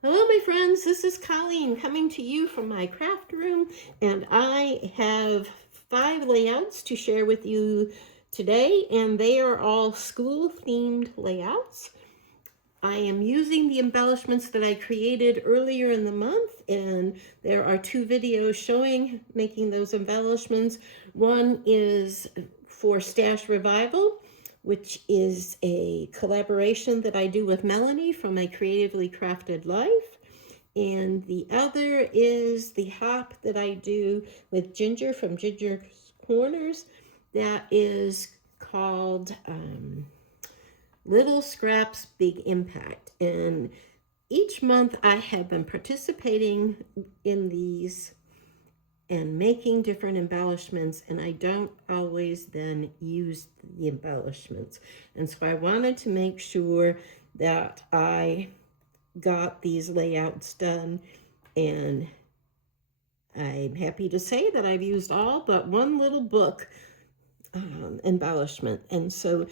Hello, my friends. This is Colleen coming to you from my craft room, and I have 5 layouts to share with you today, and they are all school-themed layouts. I am using the embellishments that I created earlier in the month, and there are 2 videos showing making those embellishments. One is for Stash Revival, which is a collaboration that I do with Melanie from my Creatively Crafted Life. And the other is the hop that I do with Ginger from Ginger's Corners. That is called Little Scraps, Big Impact. And each month I have been participating in these and making different embellishments, and I don't always then use the embellishments. And so I wanted to make sure that I got these layouts done, and I'm happy to say that I've used all but one little book embellishment. And so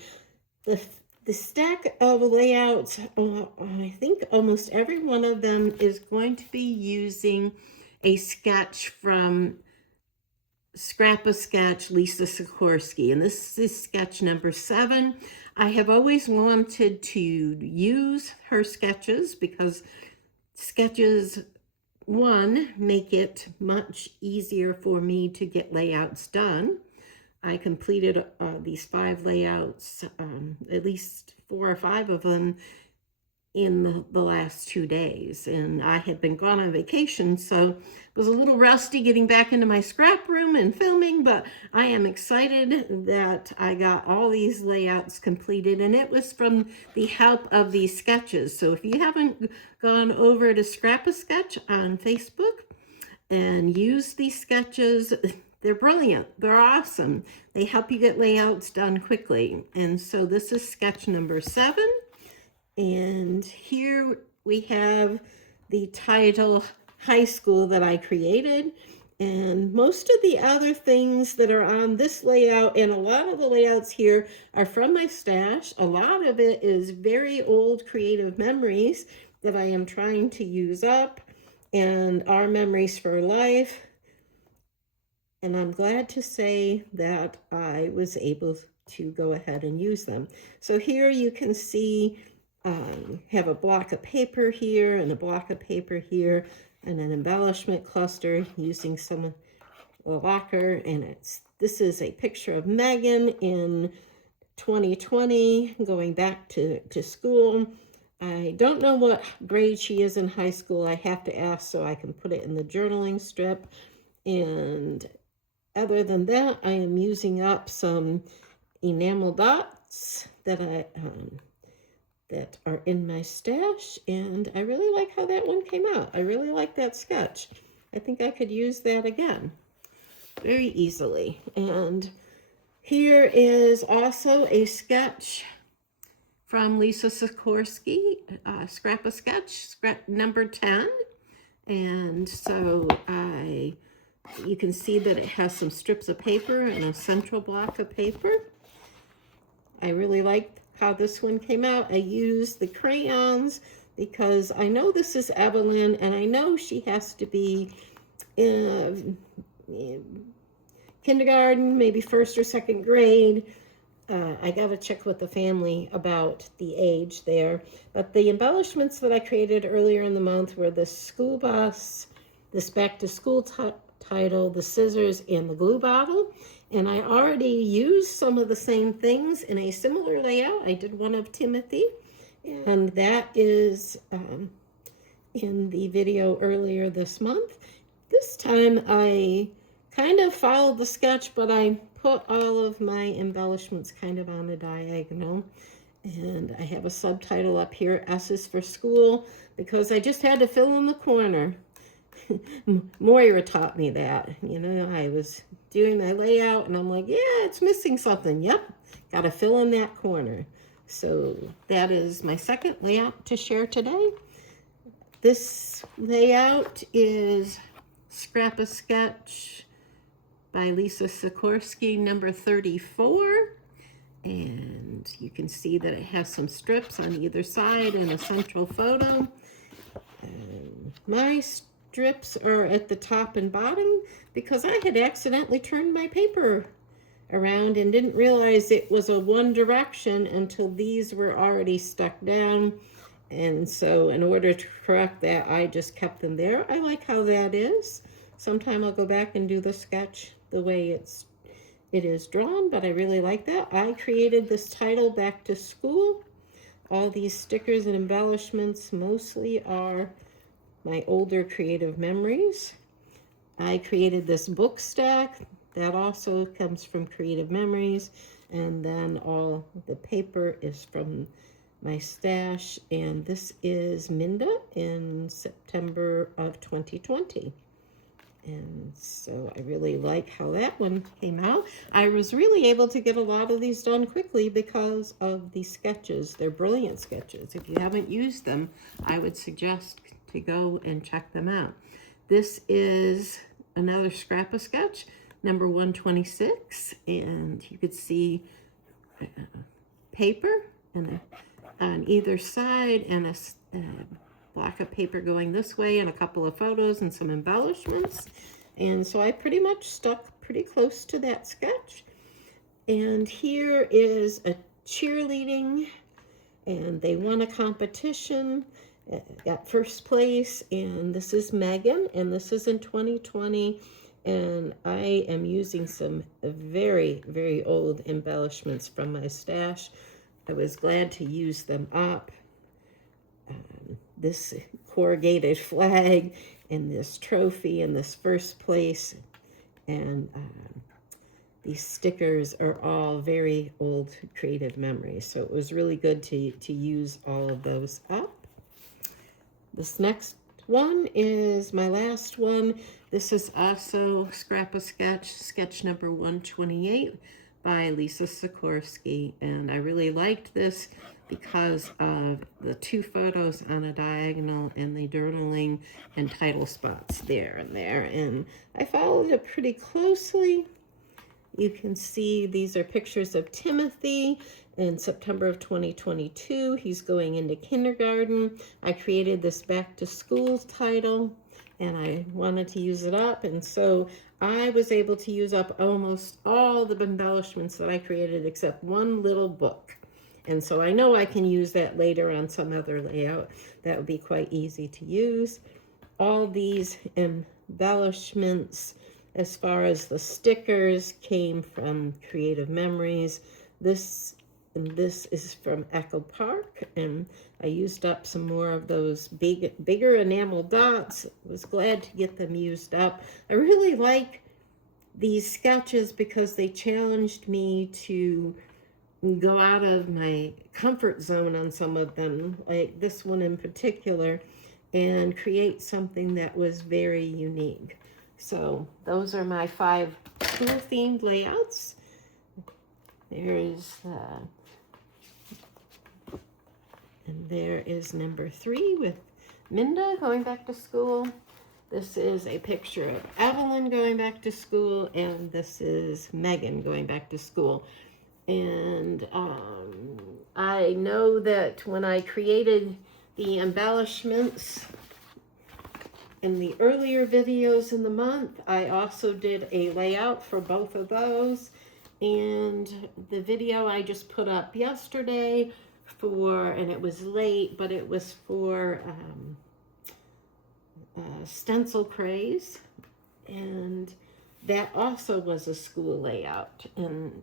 the stack of layouts, I think almost every one of them is going to be using a sketch from Scrap a Sketch, Lisa Sikorsky, and this is sketch number 7. I have always wanted to use her sketches because sketches, one, make it much easier for me to get layouts done. I completed these 5 layouts, at least 4 or 5 of them in the last 2 days. And I had been gone on vacation, so it was a little rusty getting back into my scrap room and filming, but I am excited that I got all these layouts completed, and it was from the help of these sketches. So if you haven't gone over to Scrap a Sketch on Facebook and use these sketches, they're brilliant. They're awesome. They help you get layouts done quickly. And so this is sketch number 7. And here we have the title High School that I created. And most of the other things that are on this layout, and a lot of the layouts here, are from my stash. A lot of it is very old creative memories that I am trying to use up and are memories for life. And I'm glad to say that I was able to go ahead and use them. So here you can see have a block of paper here and a block of paper here and an embellishment cluster using some lacquer. And this is a picture of Megan in 2020 going back to school. I don't know what grade she is in high school. I have to ask so I can put it in the journaling strip. And other than that, I am using up some enamel dots that that are in my stash, and I really like how that one came out. I really like that sketch. I think I could use that again very easily. And here is also a sketch from Lisa Sikorsky, Scrap a Sketch, scrap number 10. And so you can see that it has some strips of paper and a central block of paper. I really like how this one came out. I used the crayons because I know this is Evelyn, and I know she has to be in kindergarten, maybe 1st or 2nd grade. I got to check with the family about the age there. But the embellishments that I created earlier in the month were the school bus, this back to school title, the scissors, and the glue bottle. And I already used some of the same things in a similar layout. I did one of Timothy, and that is in the video earlier this month. This time I kind of followed the sketch, but I put all of my embellishments kind of on a diagonal. And I have a subtitle up here, S is for school, because I just had to fill in the corner. Moira taught me that. You know, I was doing my layout and I'm like, yeah, it's missing something. Yep, got to fill in that corner. So that is my second layout to share today. This layout is Scrap a Sketch by Lisa Sikorsky, number 34. And you can see that it has some strips on either side and a central photo. my strips are at the top and bottom because I had accidentally turned my paper around and didn't realize it was a one direction until these were already stuck down. And so in order to correct that, I just kept them there. I like how that is. Sometime I'll go back and do the sketch the way it is drawn, but I really like that. I created this title, Back to School. All these stickers and embellishments mostly are my older creative memories. I created this book stack. That also comes from creative memories. And then all the paper is from my stash. And this is Minda in September of 2020. And so I really like how that one came out. I was really able to get a lot of these done quickly because of the sketches. They're brilliant sketches. If you haven't used them, I would suggest to go and check them out. This is another scrap of sketch, number 126, and you could see paper and on either side and a block of paper going this way and a couple of photos and some embellishments. And so I pretty much stuck pretty close to that sketch. And here is a cheerleading, and they won a competition, got first place, and this is Megan, and this is in 2020, and I am using some very, very old embellishments from my stash. I was glad to use them up. This corrugated flag, and this trophy, and this first place, and these stickers are all very old creative memories, so it was really good to use all of those up. This next one is my last one. This is also Scrap a Sketch, sketch number 128 by Lisa Sikorsky, and I really liked this because of the two photos on a diagonal and the journaling and title spots there and there, and I followed it pretty closely. You can see these are pictures of Timothy in September of 2022. He's going into kindergarten. I created this back to school title and I wanted to use it up, and so I was able to use up almost all the embellishments that I created except one little book. And so I know I can use that later on some other layout. That would be quite easy to use. All these embellishments, as far as the stickers, came from Creative Memories. This is from Echo Park, and I used up some more of those bigger enamel dots. Was glad to get them used up. I really like these sketches because they challenged me to go out of my comfort zone on some of them, like this one in particular, and create something that was very unique. So those are my 5 school themed layouts. And there is number 3 with Minda going back to school. This is a picture of Evelyn going back to school, and this is Megan going back to school. And I know that when I created the embellishments in the earlier videos in the month, I also did a layout for both of those. And the video I just put up yesterday and it was late, but it was for stencil craze. And that also was a school layout. And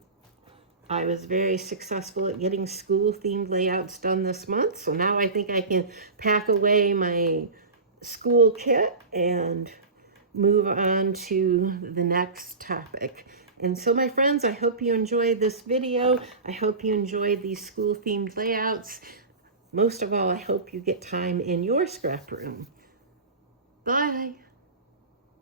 I was very successful at getting school-themed layouts done this month. So now I think I can pack away my school kit and move on to the next topic. And so, my friends, I hope you enjoyed this video. I hope you enjoyed these school-themed layouts. Most of all, I hope you get time in your scrap room. Bye.